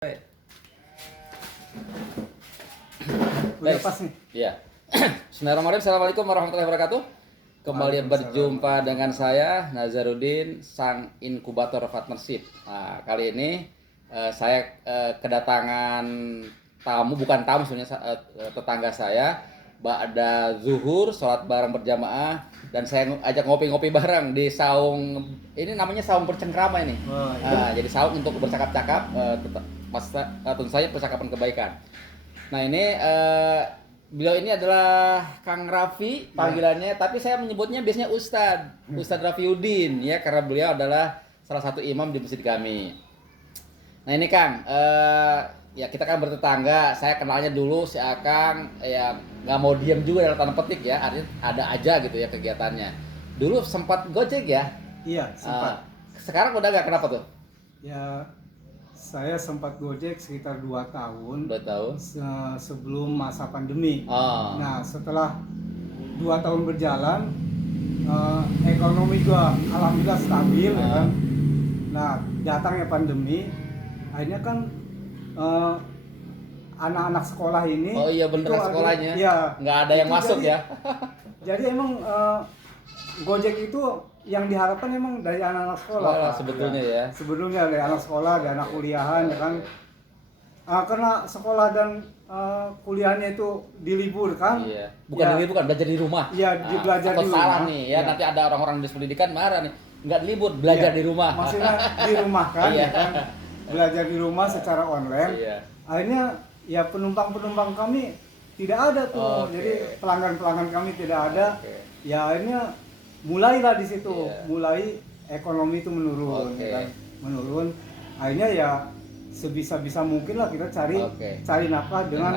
Udah pas nih. Iya. Bismillahirrahmanirrahim. Assalamualaikum warahmatullahi wabarakatuh. Kembali berjumpa dengan saya Nazarudin, sang inkubator partnership. Nah, kali ini saya kedatangan tamu, bukan tamu sebenarnya, tetangga saya. Ba'da zuhur, sholat bareng berjamaah, dan saya ajak ngopi-ngopi bareng di saung. Ini namanya saung bercengkrama ini. Oh, iya. Jadi saung untuk bercakap-cakap, tentu saja percakapan kebaikan. Nah ini beliau ini adalah Kang Raffi panggilannya, tapi saya menyebutnya biasanya Ustadz Rafiuddin ya, karena beliau adalah salah satu imam di masjid kami. Nah ini Kang, ya kita kan bertetangga, saya kenalnya dulu si Akang, ya nggak mau diam juga dalam tanda petik ya, artinya ada aja gitu ya kegiatannya. Dulu sempat Gojek ya? Iya, sempat. Sekarang udah nggak, kenapa tuh? Ya, saya sempat Gojek sekitar 2 tahun. 2 tahun. Sebelum masa pandemi. Oh. Nah, setelah 2 tahun berjalan, ekonomi gua alhamdulillah stabil ya kan. Nah, datangnya pandemi, akhirnya kan anak-anak sekolah ini. Oh iya bener, sekolahnya. Iya. Nggak ada yang masuk ya. Jadi emang Gojek itu yang diharapkan emang dari anak-anak sekolah. Sebetulnya ya. Sebelumnya dari anak sekolah, dari anak kuliahan ya kan. Karena sekolah dan kuliahnya itu diliburkan. Iya. Bukan ya, dilibur, kan belajar di rumah. Iya, belajar di rumah. Salah nih ya, nanti ada orang-orang di pendidikan marah nih. Nggak dilibur, belajar di rumah. Maksudnya di rumah kan, Iya. ya kan. Belajar di rumah secara online. Iya. Akhirnya ya penumpang-penumpang kami tidak ada tuh. Jadi pelanggan-pelanggan kami tidak ada. Ya akhirnya mulailah di situ, mulai ekonomi itu menurun, kan? Menurun. Akhirnya ya sebisa-bisa mungkin lah kita cari nafkah dengan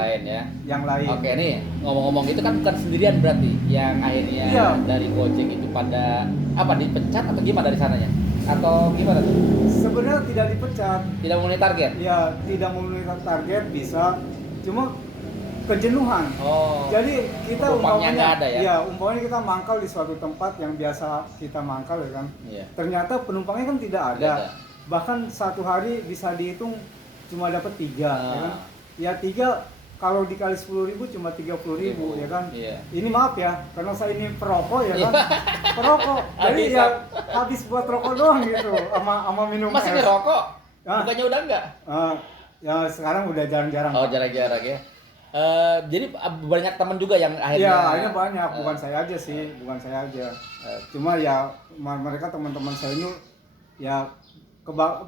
yang lain. Oke, nih ngomong-ngomong itu kan bukan sendirian berarti yang akhirnya dari Gojek itu pada apa, dipecat atau gimana dari sananya? Atau gimana tuh? Sebenarnya tidak dipecat. Tidak memenuhi target? Ya, tidak memenuhi target bisa, cuma kejenuhan. Jadi kita umpamanya ada ya? Umpamanya kita mangkal di suatu tempat yang biasa kita mangkal ya kan. Iya. Ternyata penumpangnya kan tidak ada. Bahkan satu hari bisa dihitung cuma dapat 3 ya kan. Ya 3 kalau dikali 10.000 cuma 30.000 ya kan. Iya. Ini maaf ya, karena saya ini perokok ya kan. Perokok. Jadi ya habis buat rokok doang gitu sama minum es. Masih ngerokok? Bukannya udah enggak? Ya sekarang udah jarang-jarang. Oh, jarang-jarang ya. Jadi banyak teman juga yang akhirnya. Ya, akhirnya banyak, bukan saya aja sih, bukan saya aja. Cuma ya mereka teman-teman saya ini ya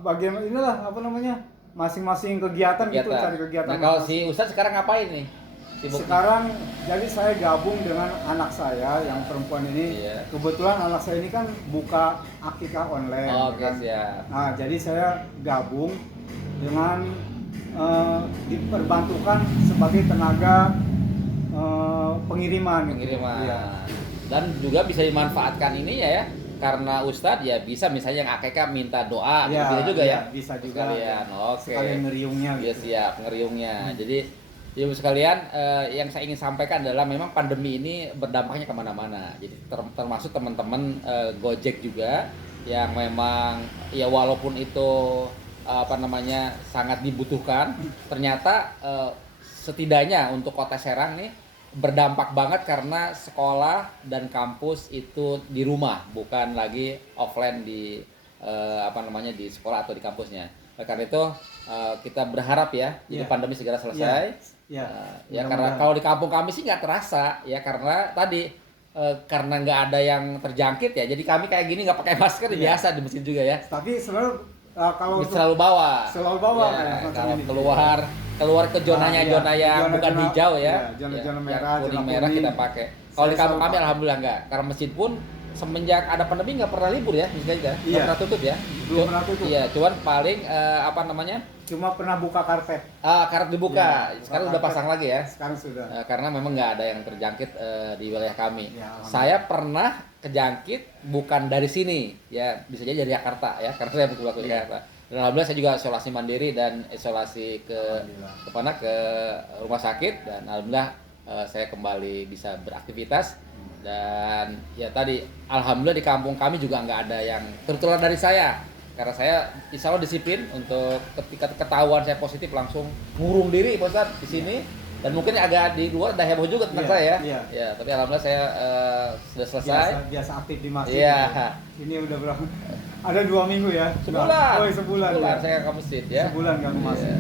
bagian inilah apa namanya, masing-masing kegiatan gitu, cari kegiatan. Nah, kalau si Ustadz sekarang ngapain nih? Sekarang jadi saya gabung dengan anak saya yang perempuan ini. Iya. Kebetulan anak saya ini kan buka akikah online. Kan? Siap. Nah, jadi saya gabung dengan diperbantukan sebagai tenaga pengiriman. Ya. Dan juga bisa dimanfaatkan ini ya, karena Ustadz ya bisa misalnya yang akikah minta doa gitu juga ya. Bisa juga. Sekalian. Sekalian ngeriungnya. Iya gitu. Siap, ngeriungnya. Jadi ibu sekalian, yang saya ingin sampaikan adalah memang pandemi ini berdampaknya kemana-mana. Jadi termasuk teman-teman Gojek juga yang memang ya walaupun itu sangat dibutuhkan, ternyata setidaknya untuk Kota Serang nih berdampak banget karena sekolah dan kampus itu di rumah, bukan lagi offline di di sekolah atau di kampusnya. Karena itu kita berharap ya jadi pandemi segera selesai. Ya karena kalau di kampung kami sih nggak terasa ya, karena tadi karena nggak ada yang terjangkit ya, jadi kami kayak gini nggak pakai masker biasa di masjid juga ya. Tapi sebenarnya kalau selalu bawa ya, kalau keluar ke zona yang bukan hijau ya, zona merah, kuning merah kita pakai. Kalau di kampung kami alhamdulillah enggak, karena masjid pun semenjak ada pandemi nggak pernah libur ya, misalnya nggak pernah tutup ya. Belum pernah tutup. Iya, cuman paling cuma pernah buka karpet. Karpet dibuka. Sekarang udah pasang lagi ya. Sekarang sudah. Karena memang nggak ada yang terjangkit di wilayah kami. Ya, saya pernah kejangkit bukan dari sini ya, bisa jadi dari Jakarta ya, karena saya berkeluarga di Jakarta. Dan alhamdulillah saya juga isolasi mandiri dan isolasi ke rumah sakit, dan alhamdulillah saya kembali bisa beraktivitas. Dan ya tadi alhamdulillah di kampung kami juga nggak ada yang tertular dari saya. Karena saya insya Allah disiplin untuk ketika ketahuan saya positif langsung ngurung diri Pak Ustadz di sini. Dan mungkin agak di luar udah heboh juga tentang saya. Ya, tapi alhamdulillah saya sudah selesai. Biasa aktif di masjid. Iya. Ini udah berapa? Ada 2 minggu ya? Sebulan. Oh, sebulan. Sebulan saya ke masjid ya. Sebulan nggak ke masjid.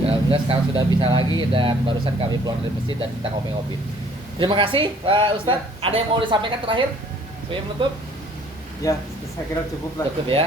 Ya, alhamdulillah sekarang sudah bisa lagi dan barusan kami pulang dari masjid dan kita ngopi-ngopi. Terima kasih Pak Ustadz. Ada yang mau disampaikan terakhir? Saya menutup. Ya, saya kira cukup lah. Cukup ya.